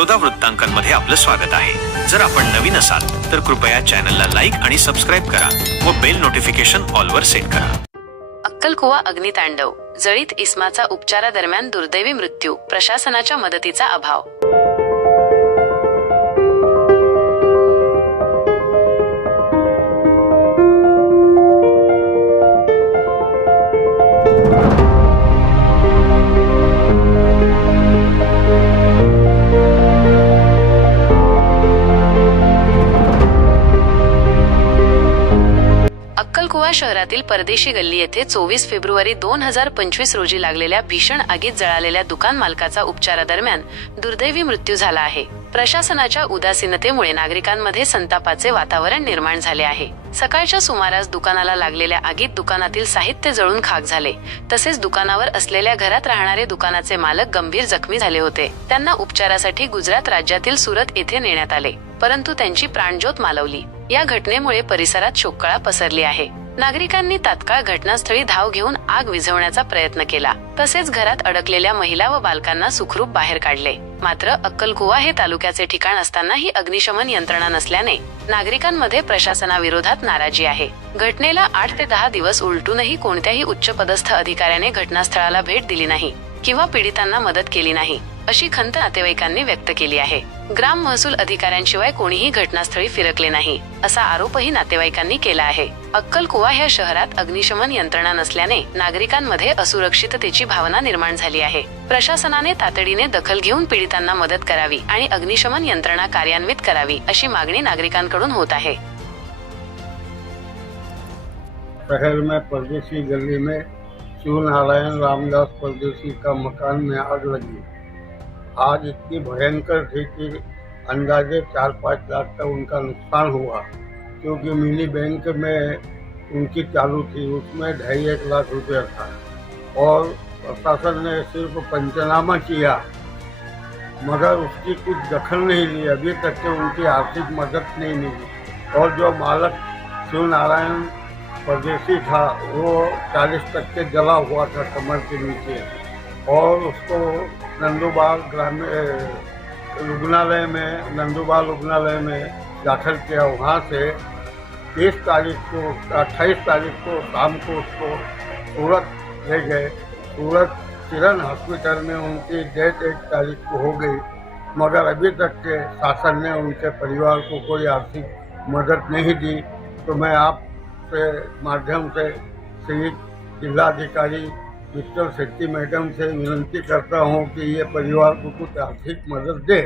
बडोदा वृत्तांकनमध्ये आपलं स्वागत आहे. जर आपण नवीन असाल तर कृपया चॅनलला लाईक आणि सबस्क्राईब करा व बेल नोटिफिकेशन ऑलवर सेट करा. अक्कलकुवा अग्नितांडव जळीत इस्माचा उपचारादरम्यान दुर्दैवी मृत्यू प्रशासनाच्या मदतीचा अभाव. अक्कलकुवा शहरातील परदेशी गल्ली येथे चोवीस फेब्रुवारी दोन हजार पंचवीस रोजी लागलेल्या भीषण आगीत जळालेल्या दुकान मालकाचा उपचारादरम्यान दुर्दैवी मृत्यू झाला आहे. प्रशासनाच्या उदासीनतेमुळे नागरिकांमध्ये संतापाचे वातावरण निर्माण झाले आहे. सकाळच्या सुमारास दुकानाला लागलेल्या आगीत दुकानातील साहित्य जळून खाक झाले. तसेच दुकानावर असलेल्या घरात राहणारे दुकानाचे मालक गंभीर जखमी झाले होते. त्यांना उपचारासाठी गुजरात राज्यातील सुरत येथे नेण्यात आले. परंतु त्यांची प्राणज्योत मालवली. या घटनेमुळे परिसरात शोककळा पसरली आहे. नागरिकांनी तात्काळ घटनास्थळी धाव घेऊन आग विझवण्याचा प्रयत्न केला. तसेच घरात अडकलेल्या महिला व बालकांना सुखरूप बाहेर काढले. मात्र अक्कलकुवा हे तालुक्याचे ठिकाण असतानाही अग्निशमन यंत्रणा नसल्याने नागरिकांमध्ये प्रशासनाविरोधात नाराजी आहे. घटनेला आठ ते दहा दिवस उलटूनही कोणत्याही उच्च पदस्थ अधिकाऱ्याने घटनास्थळाला भेट दिली नाही किंवा पीडितांना मदत केली नाही. अशी खंत नातेवाईकांनी व्यक्त केली आहे. ग्राम महसूल अधिकाऱ्यांशिवाय कोणीही घटनास्थळी फिरकले नाही असा आरोपही नातेवाईकांनी केला आहे. अक्कलकुवा ह्या शहरात अग्निशमन यंत्रणा नसल्याने नागरिकांमध्ये असुरक्षिततेची भावना निर्माण झाली आहे. प्रशासनाने तातडीने दखल घेऊन पीडितांना मदत करावी आणि अग्निशमन यंत्रणा कार्यान्वित करावी अशी मागणी नागरिकांकडून होत आहे. शहर में परदेशी गली में शिव नारायण रामदास परदेशी का मकान में आग लगी। आग इतनी भयंकर थी कि अंदाजे चार पाँच लाख का उनका नुकसान हुआ, क्योंकि मिनी बैंक में उनकी चालू थी, उसमें ढाई एक लाख रुपया था। और प्रशासन ने सिर्फ़ पंचनामा किया, मगर उसकी कुछ दखल नहीं ली। अभी तक के उनकी आर्थिक मदद नहीं मिली। और जो मालक शिव नारायण परदेसी था, वो चालीस तक के जला हुआ था कमर के नीचे। और उसको नंदूबाग ग्रामीण रुग्णालय में नंदूबाग रुग्णालय में दाखिल किया। वहाँ से तीस तारीख को, अट्ठाईस तारीख को, शाम को उसको सूरत ले गए। सूरत किरण हॉस्पिटल में उनकी डेथ एक तारीख को हो गई। मगर अभी तक के शासन ने उनके परिवार को कोई आर्थिक मदद नहीं दी। तो मैं आप से माध्यम से श्री जिलाधिकारी मिस्टर शेट्टी मैडम से विनती करता हूँ कि ये परिवार को कुछ आर्थिक मदद दे।